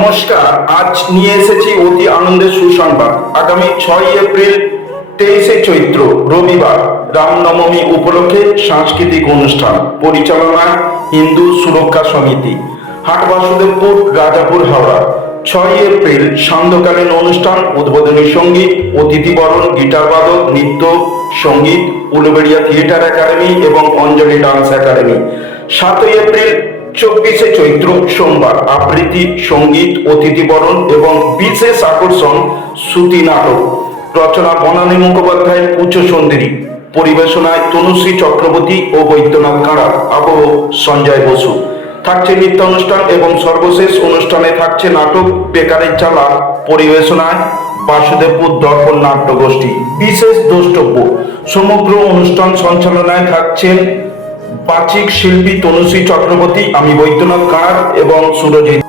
নমস্কার, আজ নিয়ে এসেছি অতি আনন্দের সুসংবাদ। আগামী 6 এপ্রিল 23শে চৈত্র রবিবার রামনবমী উপলক্ষে সাংস্কৃতিক অনুষ্ঠান পরিচালনায় হিন্দু সুরক্ষা সমিতি, হাট বাসুদেবপুর, রাজাপুর, হাওড়া। 6 এপ্রিল সান্ধ্যকালীন অনুষ্ঠান, উদ্বোধনী সঙ্গীত, অতিথিবরণ, গিটার বাদক, নৃত্য সঙ্গীত, উলুবেড়িয়া থিয়েটার একাডেমি এবং অঞ্জলি ডান্স একাডেমি। 7 এপ্রিল 24শে চৈত্র সোমবার আবৃত্তি, সঙ্গীত, অতিথিবরণ এবং বিশেষ আকর্ষণ শ্রুতি নাটক। রচনা বনানী মুখোপাধ্যায়, উচ্চ সুন্দরী। পরিবেশনায় তনুশ্রী চক্রবর্তী ও বৈদ্যনাথ কাঁড়া। আবহ সঞ্জয় বসু। থাকছে নৃত্যানুষ্ঠান এবং সর্বশেষ অনুষ্ঠানে থাকছে নাটক বেকারের জ্বালা। পরিবেশনায় বাসুদেবপুর দর্পণ নাট্যগোষ্ঠী। বিশেষ দ্রষ্টব্য, সমগ্র অনুষ্ঠান সঞ্চালনায় থাকছেন বাচিক শিল্পী তনুশ্রী চক্রবর্তী, আমি বৈদ্যনাথ কাঁড়া এবং সুরজিৎ।